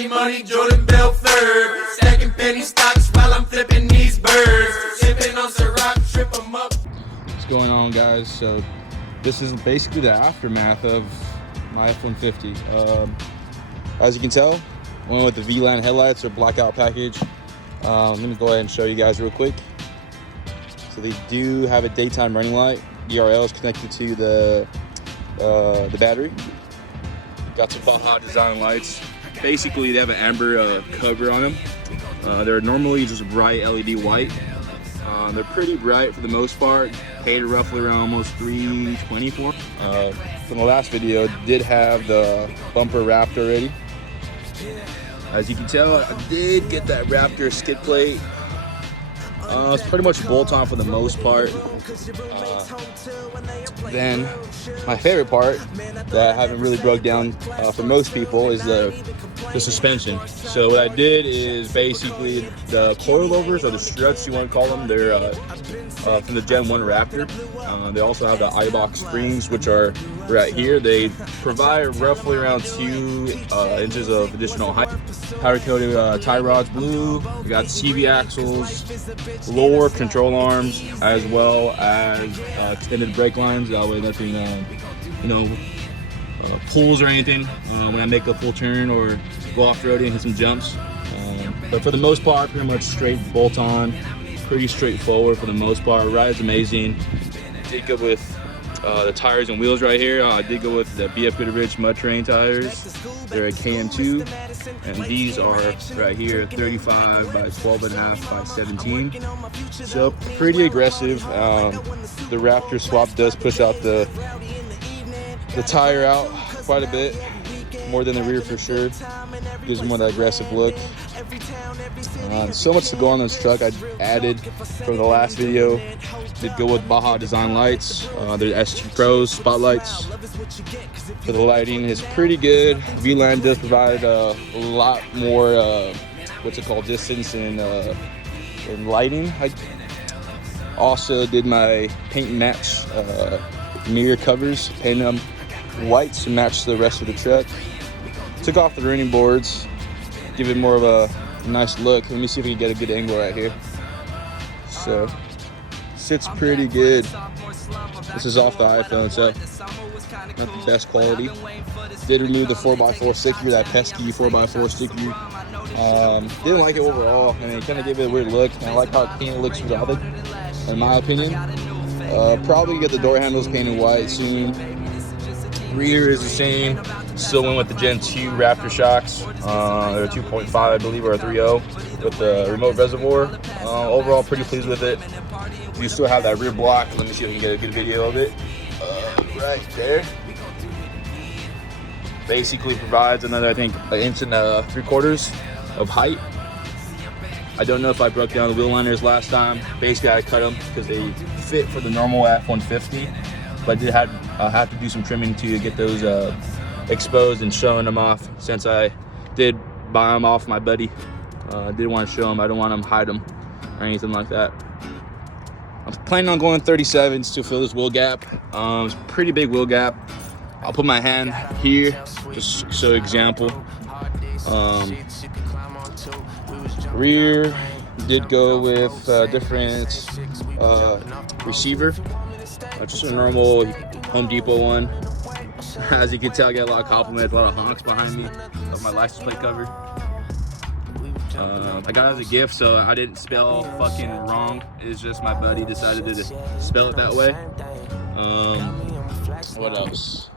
Dirty money, Jordan Belfort. Stacking penny stocks while I'm flipping these birds. Sipping on Ciroc, trip 'em up. What's going on, guys? So this is basically the aftermath of my F-150. As you can tell, I went with the V-line headlights or blackout package. Let me go ahead and show you guys real quick. So they do have a daytime running light. DRL is connected to the battery. Got some Baja design lights. Basically, they have an amber cover on them. They're normally just bright LED white. They're pretty bright for the most part. Paid roughly around almost $320 for. From the last video, did have the bumper wrapped already. As you can tell, I did get that Raptor skid plate. It's pretty much bolt-on for the most part. Then my favorite part that I haven't really broke down for most people is the suspension. So what I did is basically the coilovers or the struts, you want to call them. They're from the Gen 1 Raptor. They also have the iBox springs, which are right here. They provide roughly around 2 inches of additional height. Powder-coated tie rods, blue. We got CV axles, lower control arms, as well as extended brake lines. That way nothing, pulls or anything when I make a full turn or go off-roading and hit some jumps. But for the most part, pretty much straight bolt-on, pretty straightforward for the most part. Ride's amazing. Did go with the tires and wheels right here. I did go with the BF Goodrich Mud Terrain tires. They're a KM2, and these are right here 35 by 12.5 by 17. So pretty aggressive. The Raptor swap does push out the tire out quite a bit, more than the rear for sure. Gives more of that aggressive look. So much to go on this truck. I added from the last video. Did go with Baja design lights. They're S2 Pros spotlights. For the lighting is pretty good. V-line does provide a lot more distance in lighting. I also did my paint and match mirror covers, painted them white to match the rest of the truck. Took off the running boards, give it more of a nice look. Let me see if we can get a good angle right here. So sits pretty good. This is off the iPhone, so not the best quality. Did remove the 4x4 sticker, that pesky 4x4 sticker. Didn't like it overall. I mean, it kind of gave it a weird look. And I like how clean it looks without it, in my opinion. Probably get the door handles painted white soon. Rear is the same. Still went with the Gen 2 Raptor shocks. They're a 2.5, I believe, or a 3.0 with the remote reservoir. Overall, pretty pleased with it. You still have that rear block. Let me see if I can get a good video of it. Right there. Basically provides another, I think, 1 inch and 3/4 of height. I don't know if I broke down the wheel liners last time. Basically, I cut them because they fit for the normal F-150. But I did have to do some trimming to get those exposed and showing them off, since I did buy them off my buddy. Didn't want to show them. I don't want them to hide them or anything like that. I'm planning on going 37s to fill this wheel gap. It's a pretty big wheel gap. I'll put my hand here just to show example. Rear did go with different receiver. Just a normal Home Depot one. As you can tell, I get a lot of compliments, a lot of honks behind me of my license plate cover. I got it as a gift, so I didn't spell fucking wrong. It's just my buddy decided to spell it that way. What else?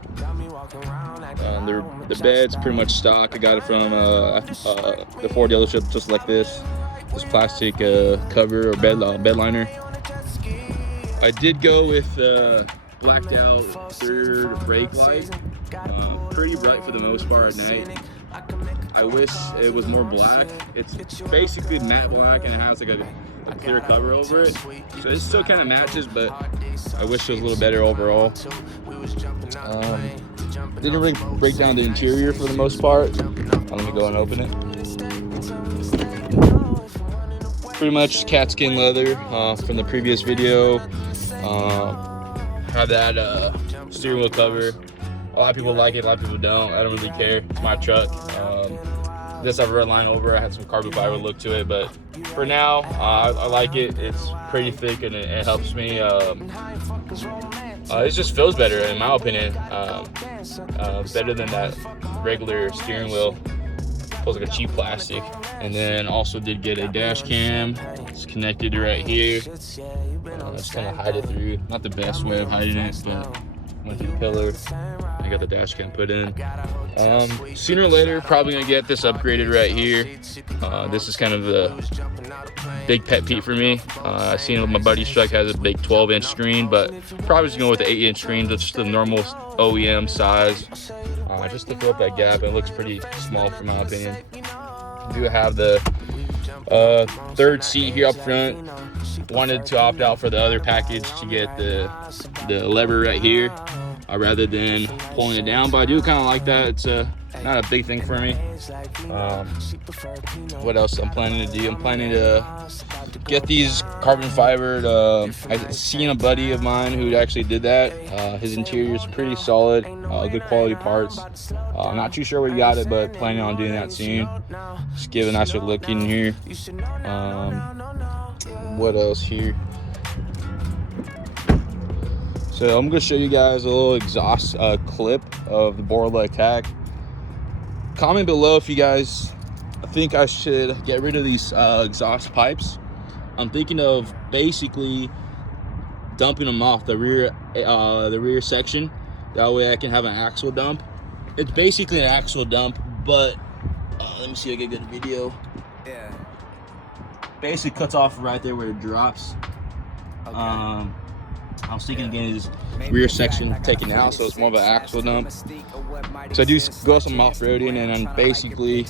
The bed's pretty much stock. I got it from the Ford dealership, just like this. This plastic cover or bed liner. I did go with blacked out third brake light. Pretty bright for the most part at night. I wish it was more black. It's basically matte black and it has like a clear cover over it. So it still kind of matches, but I wish it was a little better overall. Didn't really break down the interior for the most part. Let me go and open it. Pretty much cat skin leather from the previous video. Have that steering wheel cover. A lot of people like it, a lot of people don't. I don't really care. It's my truck. this have a red line over. I had some carbon fiber look to it, but for now, I like it. It's pretty thick and it helps me. It just feels better in my opinion. Better than that regular steering wheel. Feels like a cheap plastic. And then also did get a dash cam. It's connected right here. Just kind of hide it through. Not the best way of hiding it, but went through the pillar. I got the dash cam put in. Sooner or later, probably gonna get this upgraded right here. This is kind of the big pet peeve for me. I seen my buddy's truck has a big 12-inch screen, but probably just going with the 8-inch screen. That's just the normal OEM size, just to fill up that gap. It looks pretty small for my opinion. I do have the third seat here up front. Wanted to opt out for the other package to get the lever right here, rather than pulling it down, but I do kind of like that. It's not a big thing for me. What else I'm planning to do? I'm planning to get these carbon fibered. I've seen a buddy of mine who actually did that. His interior is pretty solid, good quality parts. I'm not too sure where he got it, but planning on doing that soon. Just give a nicer look in here. What else here? So I'm gonna show you guys a little exhaust clip of the Borla Attack. Comment below if you guys think I should get rid of these exhaust pipes. I'm thinking of basically dumping them off the rear section. That way I can have an axle dump. It's basically an axle dump, but let me see if I can get a good video. Yeah. Basically cuts off right there where it drops. Okay. I was thinking again is rear section taken out, so it's more of an axle dump. So I do go some off-roading, and I'm basically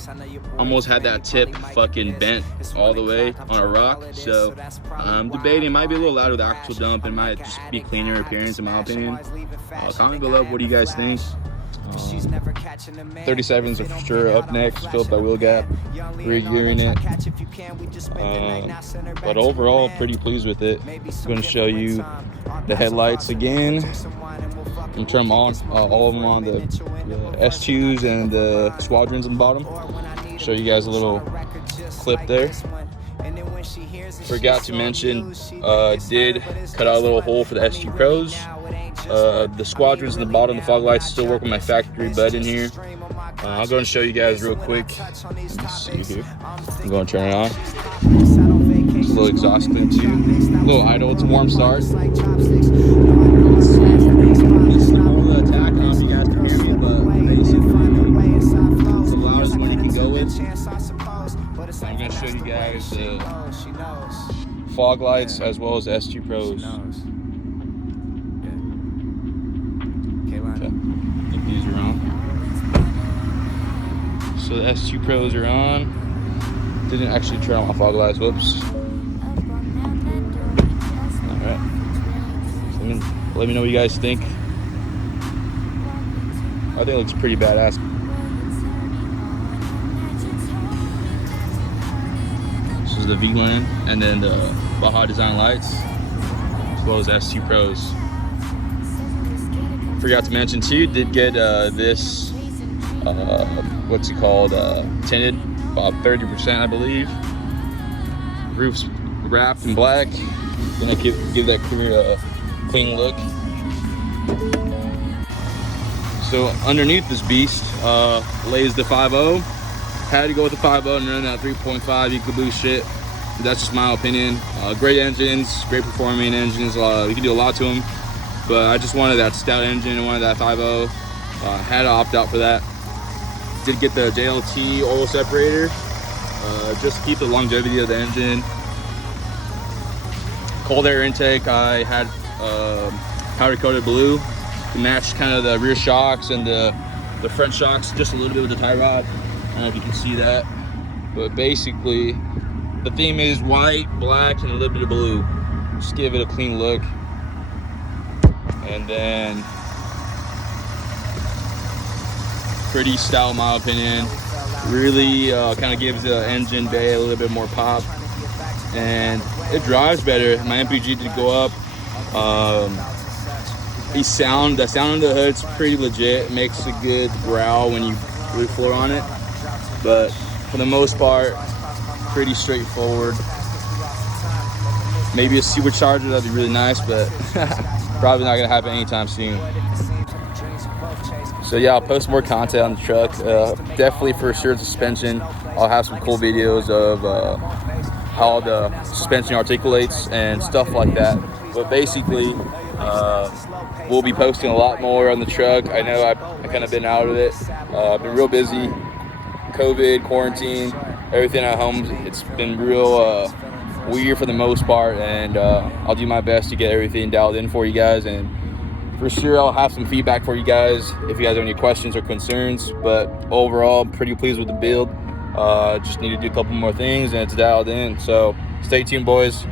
almost had that tip fucking bent all the way on a rock. So I'm debating, it might be a little louder with the axle dump, and might just be cleaner appearance in my opinion. Comment below, what do you guys think? 37s are for sure up next. Fill up that wheel gap, rear gearing it. But overall, pretty pleased with it. I'm going to show you the headlights again. I'm going to turn them on, all of them on, the S2s and the Squadrons on the bottom. Show you guys a little clip there. Forgot to mention, did cut out a little hole for the S2 Pros. The Squadrons in the bottom, the fog lights still work with my factory bed in here. I'll go and show you guys real quick. Let me see here. I'm going to turn it on. Just a little exhaust clip too. A little idle, it's a warm start. This is the whole Attack. I don't know if you guys can hear me, but basically it's the loudest one you can go with. I'm going to show you guys the fog lights as well as S2 Pros. I think these are on. So the S2 Pros are on. Didn't actually turn on my fog lights, whoops. Alright. So let me know what you guys think. I think it looks pretty badass. This is the V-Land, and then the Baja Design lights, as well as S2 Pros. Forgot to mention too, did get this, what's it called, tinted, about 30% I believe. Roof's wrapped in black. Gonna give that clear, clean look. So underneath this beast lays the 5.0. Had to go with the 5.0 and run that 3.5 EcoBoost shit. That's just my opinion. Great engines, great performing engines. You can do a lot to them. But I just wanted that stout engine, I wanted that 5.0. Had to opt out for that. Did get the JLT oil separator, just to keep the longevity of the engine. Cold air intake, I had powder coated blue to match kind of the rear shocks and the front shocks, just a little bit with the tie rod. I don't know if you can see that. But basically, the theme is white, black, and a little bit of blue. Just give it a clean look. And then pretty stout in my opinion. Really kind of gives the engine bay a little bit more pop, and it drives better. My MPG did go up. The sound under the hood's pretty legit. It makes a good growl when you really floor on it. But for the most part, pretty straightforward. Maybe a supercharger, that'd be really nice, but probably not gonna happen anytime soon. So yeah, I'll post more content on the truck. Definitely for sure suspension. I'll have some cool videos of how the suspension articulates and stuff like that. But basically, we'll be posting a lot more on the truck. I know I've kind of been out of it. I've been real busy. COVID, quarantine, everything at home. It's been real weird for the most part, and I'll do my best to get everything dialed in for you guys, and for sure I'll have some feedback for you guys if you guys have any questions or concerns. But overall, I'm pretty pleased with the build. Just need to do a couple more things and it's dialed in. So stay tuned, boys.